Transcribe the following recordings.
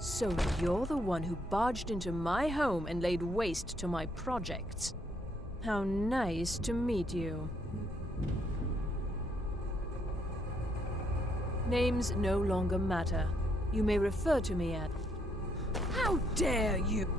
So you're the one who barged into my home and laid waste to my projects. How nice to meet you. Names no longer matter. You may refer to me as... How dare you!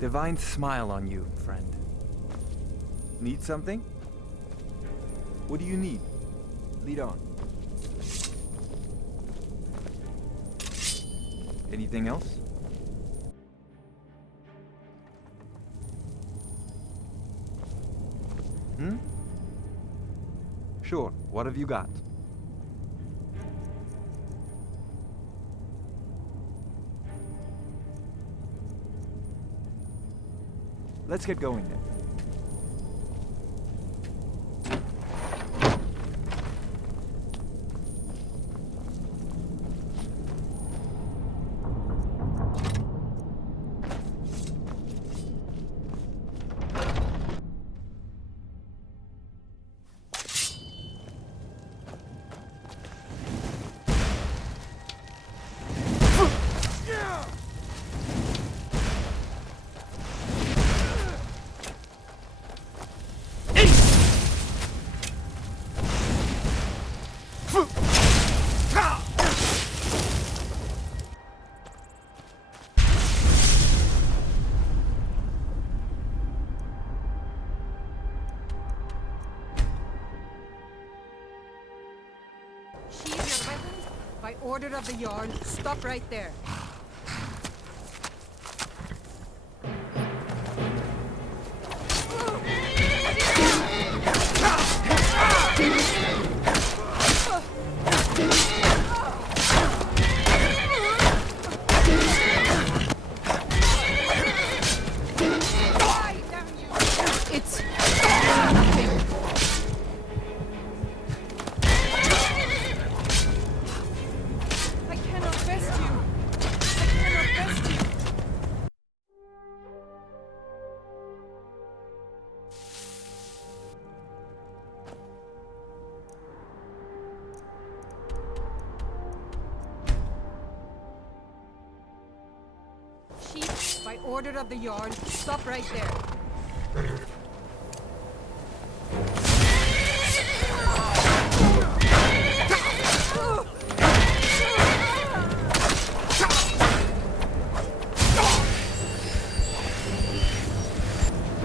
Divine smile on you, friend. Need something? What do you need? Lead on. Anything else? Sure, what have you got? Let's get going then. By order of the Yarn, stop right there. It's nothing. I cannot rest you. I cannot rest you. Sheep, by order of the Yarn, stop right there.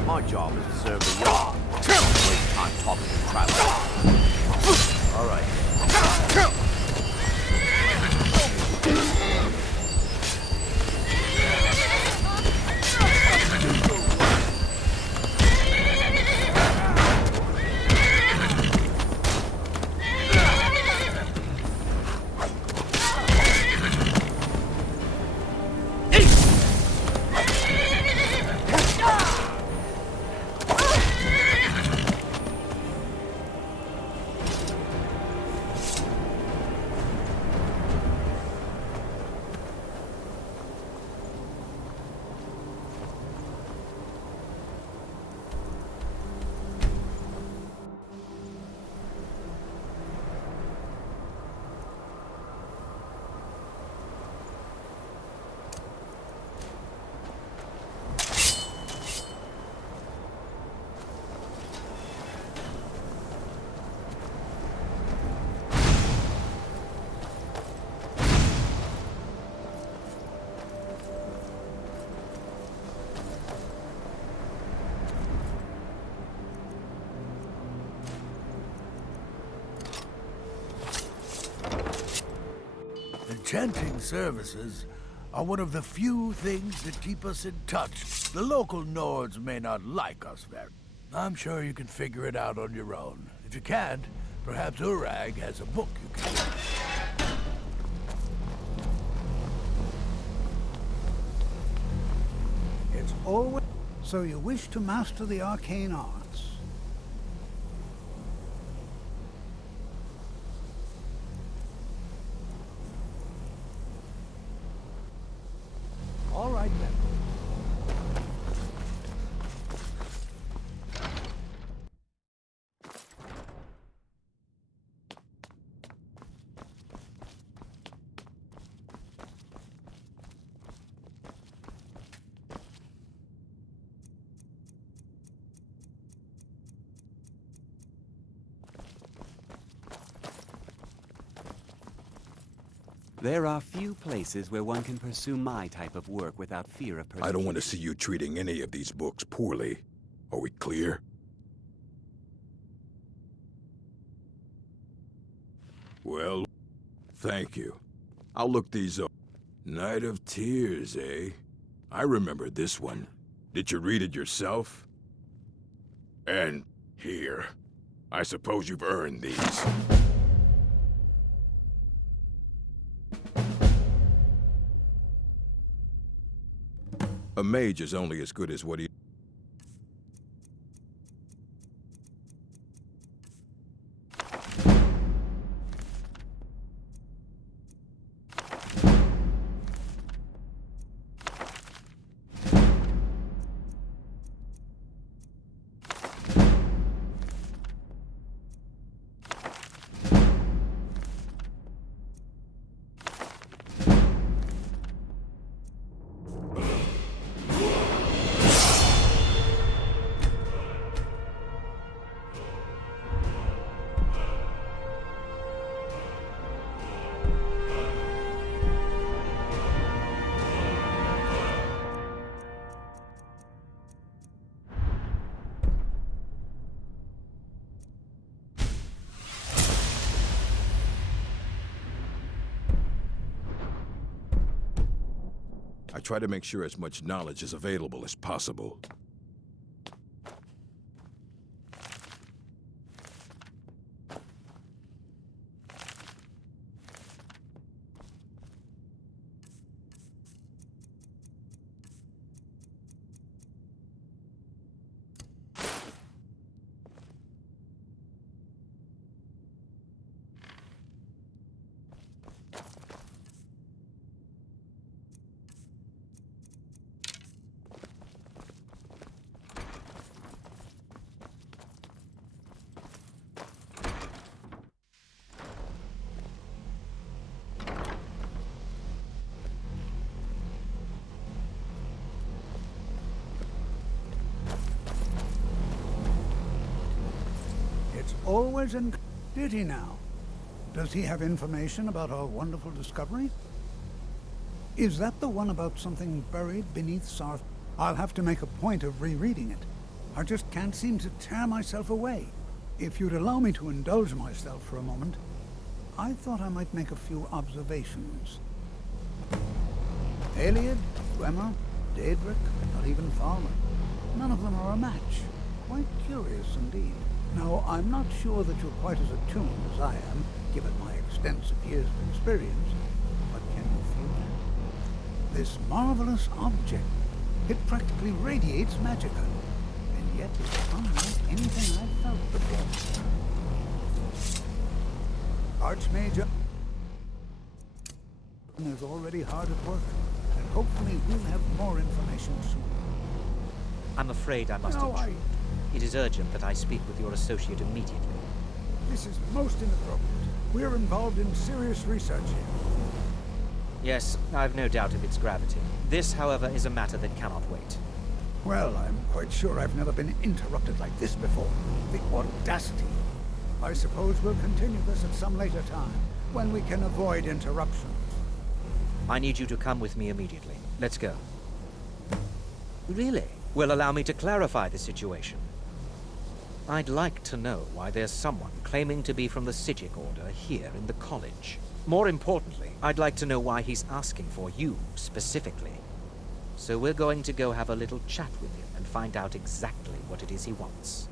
My job is to serve the Yarn. Don't waste time talking to travelers. Enchanting services are one of the few things that keep us in touch. The local Nords may not like us very. I'm sure you can figure it out on your own. If you can't, perhaps Urag has a book you can read. It's always... So you wish to master the arcane arts? All right then. There are few places where one can pursue my type of work without fear of persecution. I don't want to see you treating any of these books poorly. Are we clear? Well, thank you. I'll look these up. Night of Tears, eh? I remember this one. Did you read it yourself? And here. I suppose you've earned these. A mage is only as good as what he... I try to make sure as much knowledge is available as possible. Always in... Did he now? Does he have information about our wonderful discovery? Is that the one about something buried beneath Sarth? I'll have to make a point of rereading it. I just can't seem to tear myself away. If you'd allow me to indulge myself for a moment, I thought I might make a few observations. Aliad, Dwemer, Daedric, not even Falmer. None of them are a match. Quite curious indeed. Now, I'm not sure that you're quite as attuned as I am, given my extensive years of experience, but can you feel that? This marvelous object, it practically radiates magicka, and yet it's unlike anything I've felt before. Archmage is already hard at work, and hopefully we'll have more information soon. I'm afraid I must intrude. It is urgent that I speak with your associate immediately. This is most inappropriate. We're involved in serious research here. Yes, I've no doubt of its gravity. This, however, is a matter that cannot wait. Well, I'm quite sure I've never been interrupted like this before. The audacity. I suppose we'll continue this at some later time, when we can avoid interruptions. I need you to come with me immediately. Let's go. Really? Well, allow me to clarify the situation. I'd like to know why there's someone claiming to be from the Psijic Order here in the college. More importantly, I'd like to know why he's asking for you, specifically. So we're going to go have a little chat with him and find out exactly what it is he wants.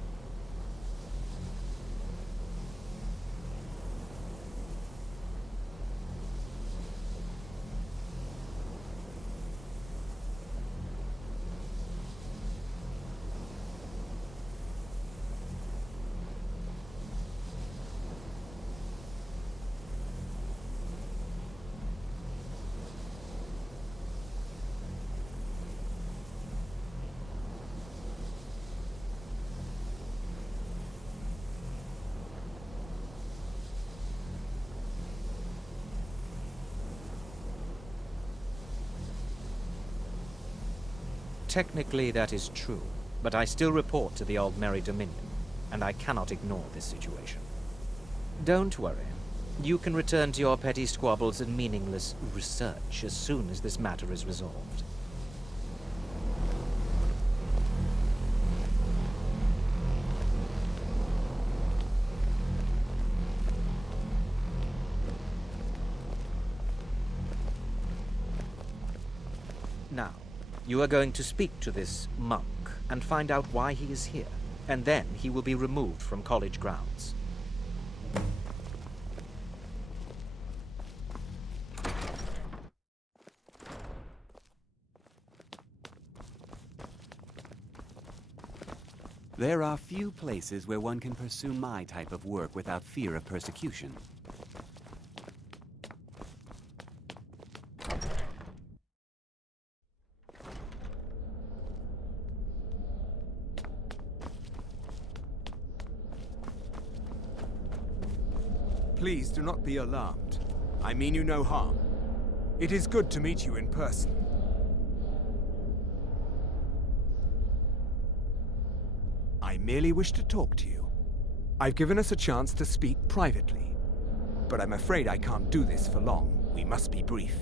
Technically, that is true, but I still report to the Old Merry Dominion, and I cannot ignore this situation. Don't worry. You can return to your petty squabbles and meaningless research as soon as this matter is resolved. Now, you are going to speak to this monk and find out why he is here, and then he will be removed from college grounds. There are few places where one can pursue my type of work without fear of persecution. Please do not be alarmed. I mean you no harm. It is good to meet you in person. I merely wish to talk to you. I've given us a chance to speak privately, but I'm afraid I can't do this for long. We must be brief.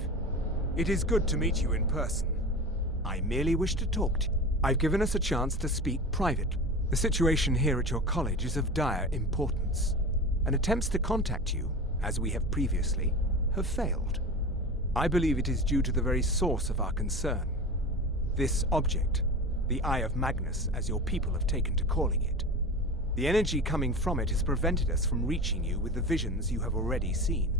It is good to meet you in person. I merely wish to talk to you. I've given us a chance to speak privately. The situation here at your college is of dire importance, and attempts to contact you, as we have previously, have failed. I believe it is due to the very source of our concern. This object, the Eye of Magnus, as your people have taken to calling it. The energy coming from it has prevented us from reaching you with the visions you have already seen.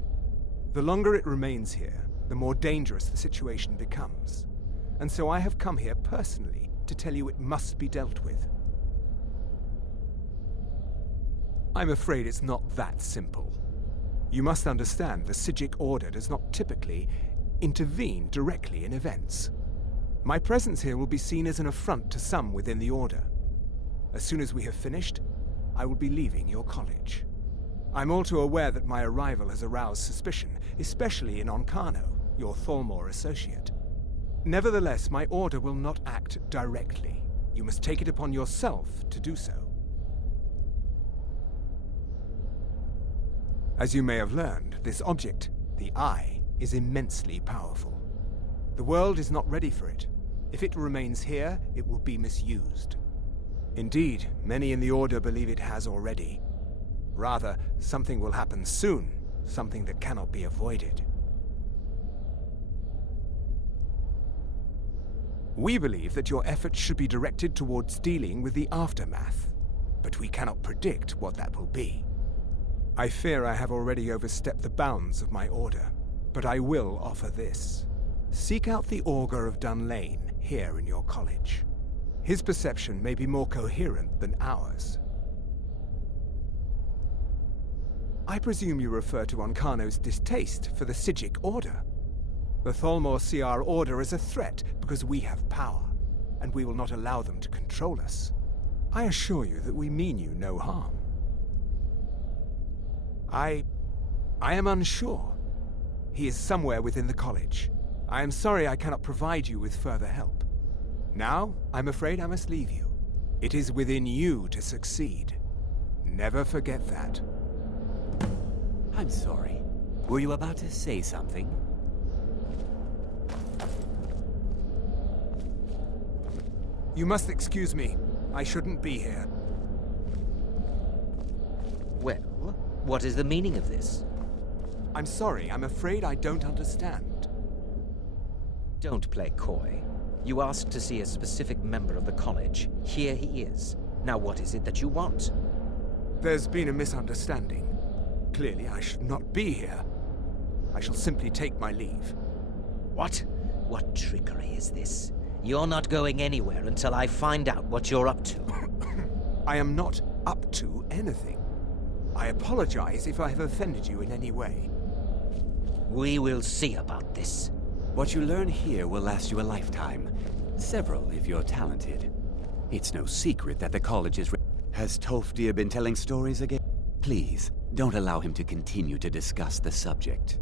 The longer it remains here, the more dangerous the situation becomes. And so I have come here personally to tell you it must be dealt with. I'm afraid it's not that simple. You must understand the Psijic Order does not typically intervene directly in events. My presence here will be seen as an affront to some within the Order. As soon as we have finished, I will be leaving your college. I'm all too aware that my arrival has aroused suspicion, especially in Onkano, your Thalmor associate. Nevertheless, my Order will not act directly. You must take it upon yourself to do so. As you may have learned, this object, the Eye, is immensely powerful. The world is not ready for it. If it remains here, it will be misused. Indeed, many in the Order believe it has already. Rather, something will happen soon, something that cannot be avoided. We believe that your efforts should be directed towards dealing with the aftermath, but we cannot predict what that will be. I fear I have already overstepped the bounds of my Order, but I will offer this. Seek out the Augur of Dunlane here in your college. His perception may be more coherent than ours. I presume you refer to Onkano's distaste for the Psijic Order. The Thalmor see our Order as a threat because we have power, and we will not allow them to control us. I assure you that we mean you no harm. I am unsure. He is somewhere within the college. I am sorry I cannot provide you with further help. Now, I'm afraid I must leave you. It is within you to succeed. Never forget that. I'm sorry. Were you about to say something? You must excuse me. I shouldn't be here. Well, what is the meaning of this? I'm sorry, I'm afraid I don't understand. Don't play coy. You asked to see a specific member of the college. Here he is. Now what is it that you want? There's been a misunderstanding. Clearly, I should not be here. I shall simply take my leave. What? What trickery is this? You're not going anywhere until I find out what you're up to. I am not up to anything. I apologize if I have offended you in any way. We will see about this. What you learn here will last you a lifetime. Several, if you're talented. It's no secret that the college is... Has Tolfdir been telling stories again? Please, don't allow him to continue to discuss the subject.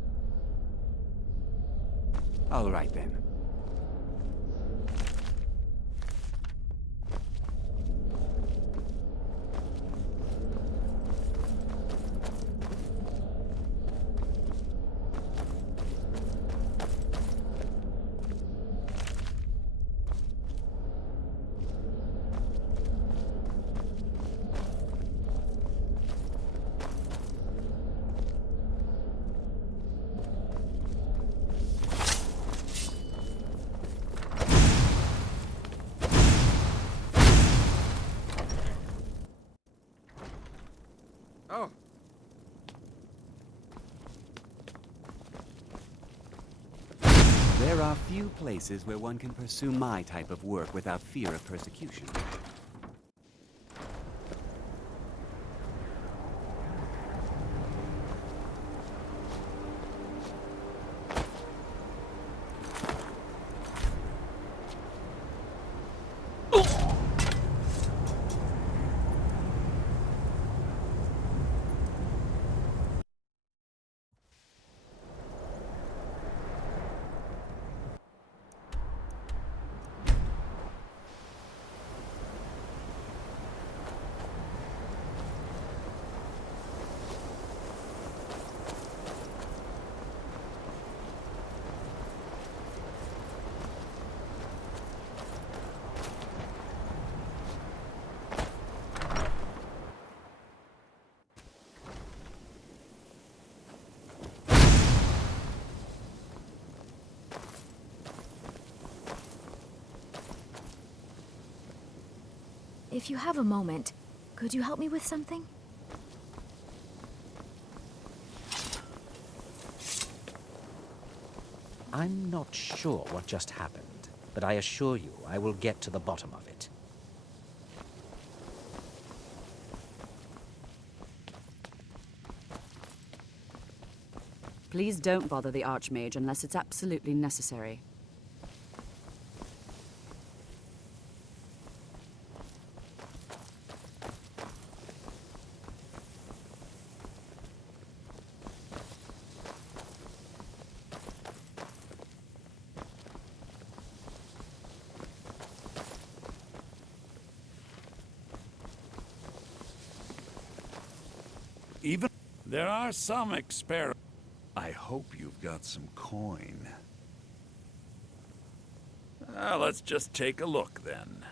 All right, then. Oh. There are few places where one can pursue my type of work without fear of persecution. If you have a moment, could you help me with something? I'm not sure what just happened, but I assure you I will get to the bottom of it. Please don't bother the Archmage unless it's absolutely necessary. Even there are some experiments. I hope you've got some coin. Let's just take a look then.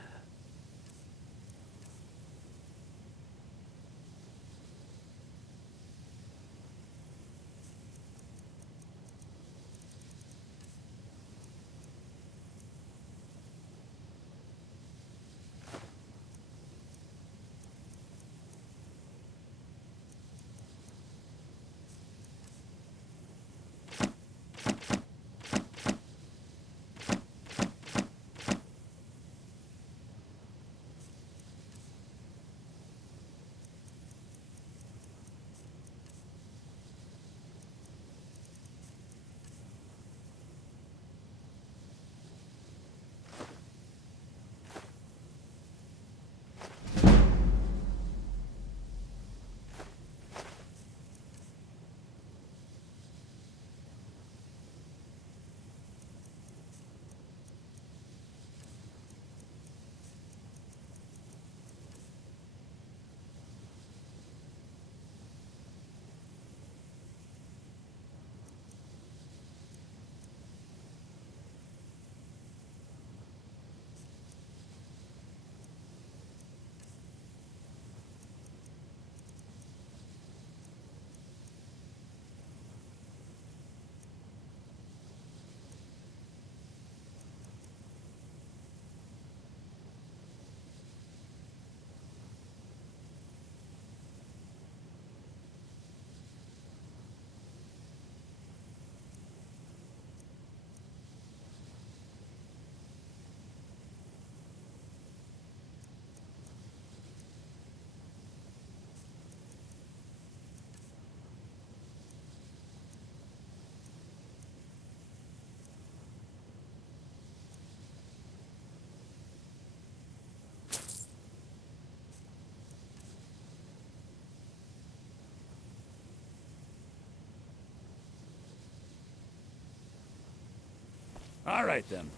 All right, then.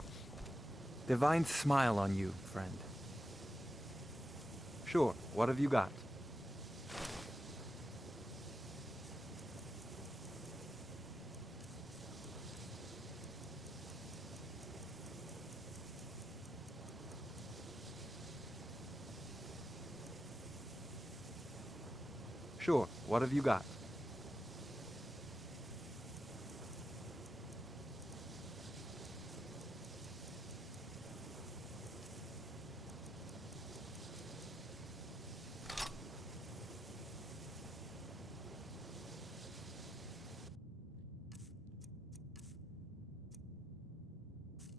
Divine smile on you, friend. Sure, what have you got? Sure, what have you got?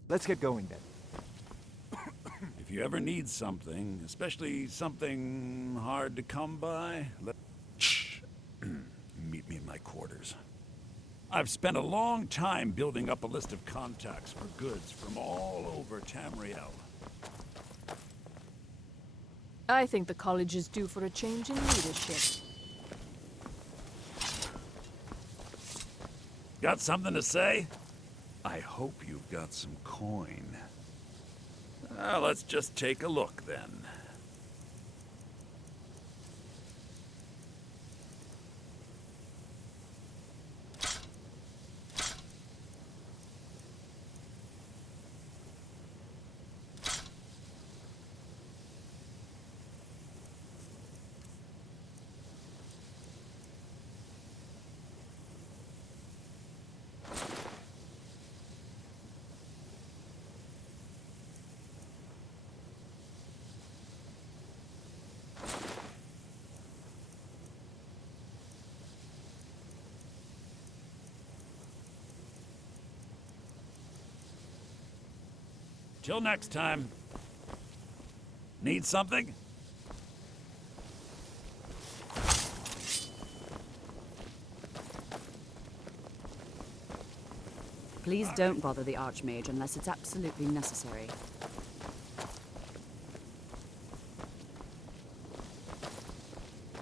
Let's get going then. If you ever need something, especially something hard to come by, meet me in my quarters. I've spent a long time building up a list of contacts for goods from all over Tamriel. I think the college is due for a change in leadership. Got something to say? I hope you've got some coin. Let's just take a look then. Till next time. Need something? Please don't bother the Archmage unless it's absolutely necessary.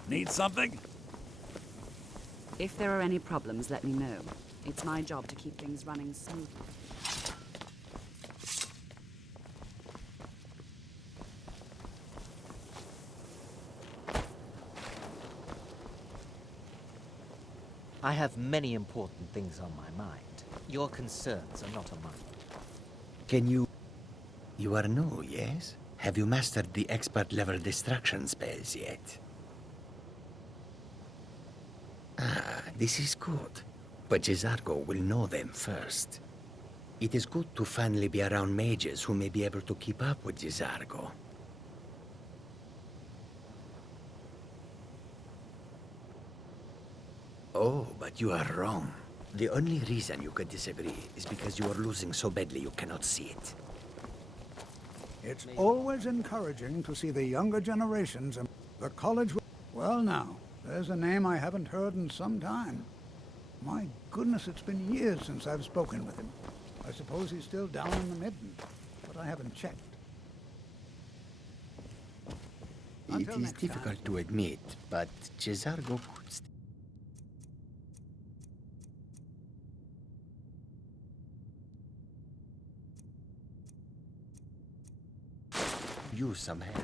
Need something? If there are any problems, let me know. It's my job to keep things running smoothly. I have many important things on my mind. Your concerns are not among them. Can you... You are new, yes? Have you mastered the expert-level distraction spells yet? Ah, this is good. But Jizargo will know them first. It is good to finally be around mages who may be able to keep up with Jizargo. Oh, but you are wrong. The only reason you could disagree is because you are losing so badly you cannot see it. It's always encouraging to see the younger generations and the college... Well now, there's a name I haven't heard in some time. My goodness, it's been years since I've spoken with him. I suppose he's still down in the Midden, but I haven't checked. It is difficult to admit, but Jizargo could use some help.